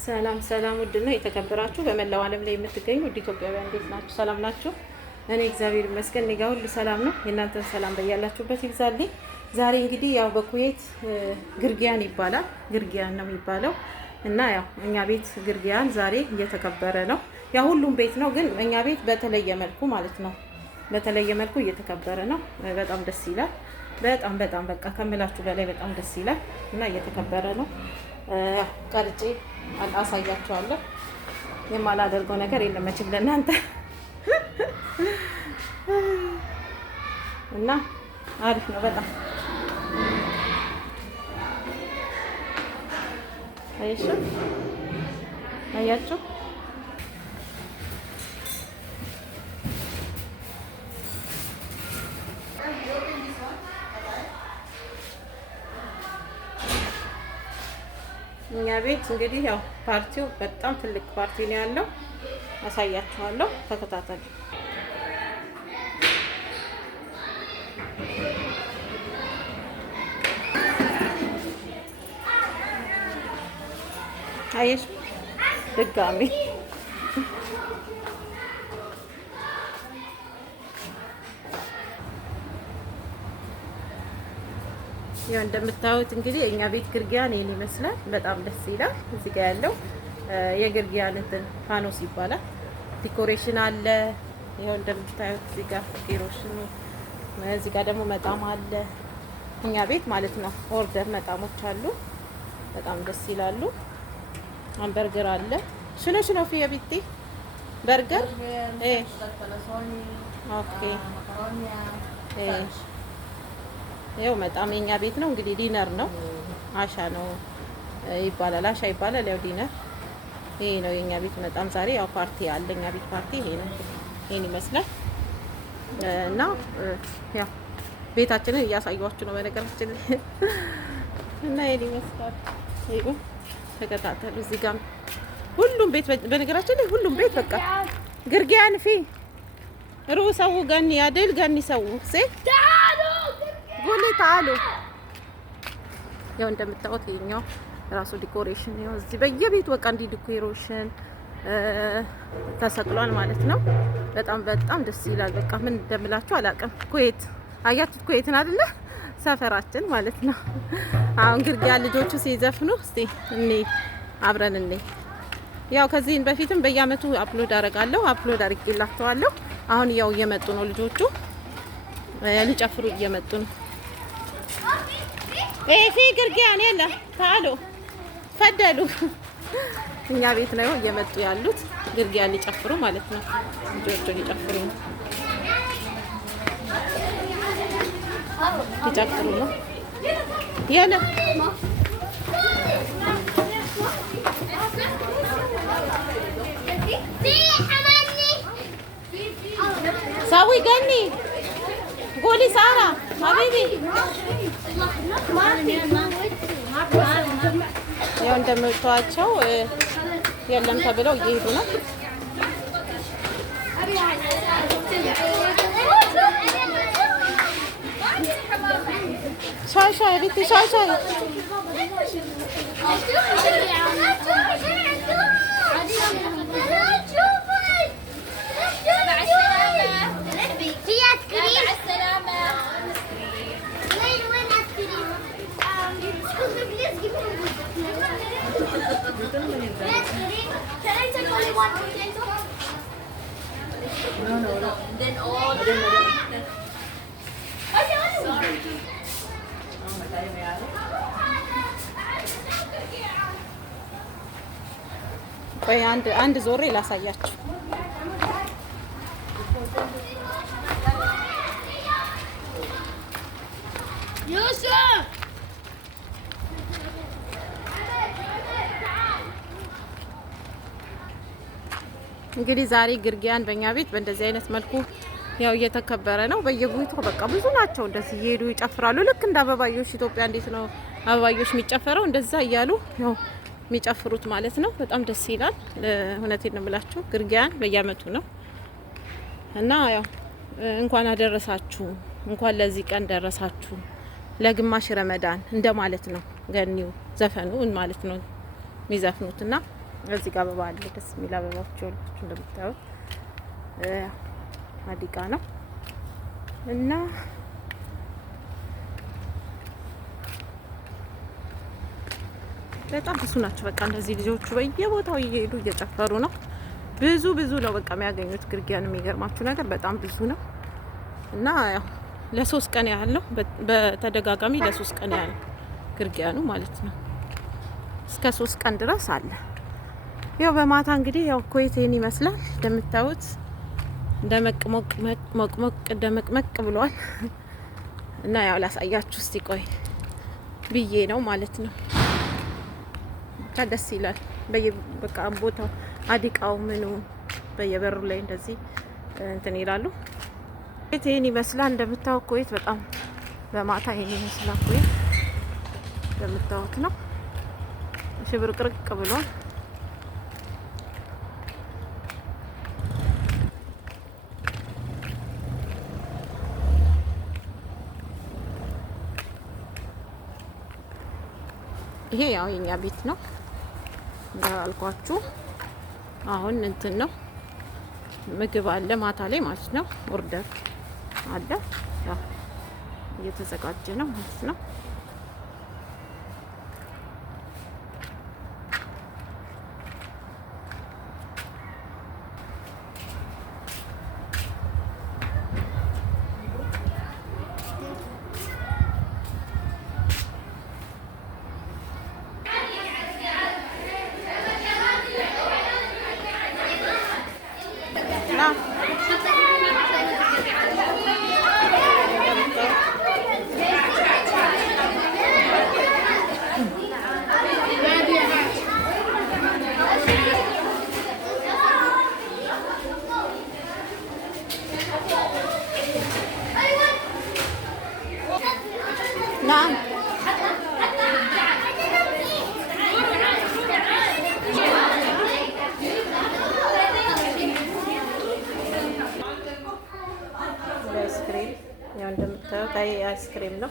ሰላም ሰላም፣ ውድና የተከበራችሁ በመላው ዓለም ላይ የምትገኙ ውድ ኢትዮጵያውያን እንዴት ናችሁ? ሰላም ናችሁ? እኔ እግዚአብሔር ይመስገን እኔ ጋር ሁሉ ሰላም ነው። የእናንተን ሰላም በያላችሁበት ይብዛልኝ። ዛሬ እንግዲህ ያው በኩዌት ግርጊያን ይባላል፣ ግርጊያን ነው የሚባለው እና ያው እኛ ቤት ግርጊያን ዛሬ እየተከበረ ነው። ያው ሁሉም ቤት ነው፣ ግን እኛ ቤት በተለየ መልኩ ማለት ነው፣ በተለየ መልኩ እየተከበረ ነው። በጣም ደስ ይላል። በጣም በቃ ከምላችሁ በላይ በጣም ደስ ይላል እና እየተከበረ ነው። ቀርጬ አሳያችኋለሁ። የማላደርገው ነገር የለም መቼም ለእናንተ እና አሪፍ ነው በጣም አያችሁ። እኛ ቤት እንግዲህ ያው ፓርቲው በጣም ትልቅ ፓርቲ ነው ያለው። አሳያችኋለሁ፣ ተከታተሉ። አየሽ ድጋሚ ያው እንደምታዩት እንግዲህ እኛ ቤት ግርጊያን ይሄን ይመስላል። በጣም ደስ ይላል። እዚህ ጋር ያለው የግርጊያን እንትን ፋኖስ ይባላል። ዲኮሬሽን አለ። ይሄው እንደምታዩት እዚህ ጋር ዲኮሬሽኑ፣ እዚህ ጋር ደግሞ መጣም አለ። እኛ ቤት ማለት ነው ኦርደር መጣሞች አሉ። በጣም ደስ ይላሉ። አንበርገር አለ። ሽኖ ፊ የቢቲ በርገር ኦኬ ያው በጣም የኛ ቤት ነው እንግዲህ ዲነር ነው፣ አሻ ነው ይባላል፣ አሻ ይባላል። ያው ዲነር ይሄ ነው የኛ ቤት። በጣም ዛሬ ያው ፓርቲ አለ እኛ ቤት ፓርቲ ይሄ ነው፣ ይሄን ይመስላል እና ያው ቤታችንን እያሳየኋችሁ ነው በነገራችን እና ይሄን ይመስላል። ይሄ ተከታተሉ። እዚህ ጋር ሁሉም ቤት በነገራችን ላይ ሁሉም ቤት በቃ ግርጊያን ፊ ሩሰው ጋኒ ያደል ጋኒ ሰው ጎሌ ታሉ ያው እንደምታውቁት ይሄኛው ራሱ ዲኮሬሽን ነው። እዚህ በየቤቱ በቃ እንዲ ዲኮሬሽን ተሰቅሏል ማለት ነው። በጣም ደስ ይላል። በቃ ምን እንደምላችሁ አላውቅም። ኩዌት አያችሁት? ኩዌትን አይደለ ሰፈራችን ማለት ነው። አሁን ግርጊያ ልጆቹ ሲዘፍኑ እስቲ እኔ አብረን እኔ ያው ከዚህን በፊትም በየአመቱ አፕሎድ አድርጌላችኋለሁ። አሁን ያው እየመጡ ነው ልጆቹ ሊጨፍሩ እየመጡ ነው። ፊ ግርጊያን የለ ታሉ ፈደሉ እኛ ቤት ነው እየመጡ ያሉት ግርጊያን ሊጨፍሩ ማለት ነው። ልጆቹ ሊጨፍሩ ነው የለ ሳዊ ገኒ ጎሊ ሳራ ሀቢቢ ያው እንደምታዋቸው የለም ተብለው እየሄዱ ነው። ሻይ ቤት ሻይ ቆይ አንድ ዞሬ ላሳያችሁ። እንግዲህ ዛሬ ግርጊያን በእኛ ቤት በእንደዚህ አይነት መልኩ ያው እየተከበረ ነው። በየቦታው በቃ ብዙ ናቸው እንደዚህ እየሄዱ ይጨፍራሉ። ልክ እንደ አበባዮሽ ኢትዮጵያ እንዴት ነው አበባዮሽ የሚጨፈረው እንደዛ እያሉ ያው የሚጨፍሩት ማለት ነው። በጣም ደስ ይላል። እውነቴን ነው የምላችሁ ግርጊያን በየአመቱ ነው እና ያው እንኳን አደረሳችሁ፣ እንኳን ለዚህ ቀን ደረሳችሁ ለግማሽ ረመዳን እንደማለት ነው። ገኒው ዘፈኑ ማለት ነው የሚዘፍኑትና እዚህ ጋር አበባ አለ፣ ደስ የሚል አበባዎች ያሉት እንደምታዩት አዲቃ ነው እና በጣም ብዙ ናቸው። በቃ እንደዚህ ልጆቹ በየቦታው እየሄዱ እየጨፈሩ ነው። ብዙ ነው በቃ የሚያገኙት ግርጊያን። የሚገርማችሁ ነገር በጣም ብዙ ነው እና ያው ለ3 ቀን ያህል ነው በተደጋጋሚ ለ3 ቀን ያህል ግርጊያኑ ማለት ነው። እስከ 3 ቀን ድረስ አለ። ያው በማታ እንግዲህ ያው ኩዌትን ይመስላል እንደምታዩት ደመቅመቅ ብሏል እና ያው ላሳያችሁ እስቲ ቆይ ብዬ ነው ማለት ነው። ደስ ይላል። በቃ ቦታው አዲቃው ምኑ በየበሩ ላይ እንደዚህ እንትን ይላሉ። ኩዌት ይሄን ይመስላል እንደምታዩት። ኩዌት በጣም በማታ ይሄን ይመስላል። ኩዌት እንደምታዩት ነው። ሽብርቅርቅ ብሏል። ይሄ ያው የኛ ቤት ነው እንዳልኳችሁ። አሁን እንትን ነው ምግብ አለ ማታ ላይ ማለት ነው። ኦርደር አለ ያው እየተዘጋጀ ነው ማለት ነው። نعم አይስክሬም ያው እንደምታዩት አይስክሬም ነው።